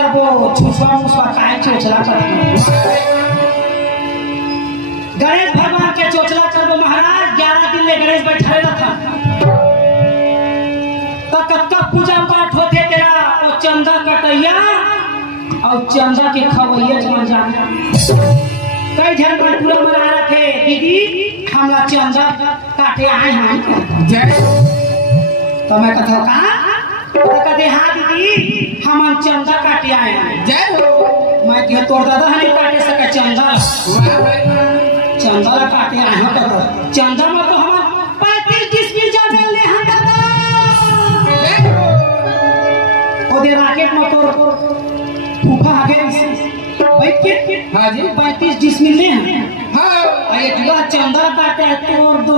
करबो छुसवा मुसवा काहे चोचला करबो। गणेश भगवान के चोचला करबो महाराज। 11 दिन ले गणेश बैठा रहता तो कत्का पूजा पाठ होते तेरा और चंदा कटैया और चंदा के खवैया जमा जा कई ढेर पूरा मना रखे दीदी हमरा चंदा काटे आए हम तो मैं कथा का कहते हाँ दीदी हम चंदा काटे आए हैं। जय हो। मैं कह तोर दादा नहीं काटे सके चंदा चंदा काटे आए हैं कहता चंदा में तो हम 35 डिस्मिल जमीन ले हम ओदे राकेट में तोर फूफा आगे बैठ के हां जी 35 डिस्मिल ले हैं। हां ये चंदा काटे तोर दो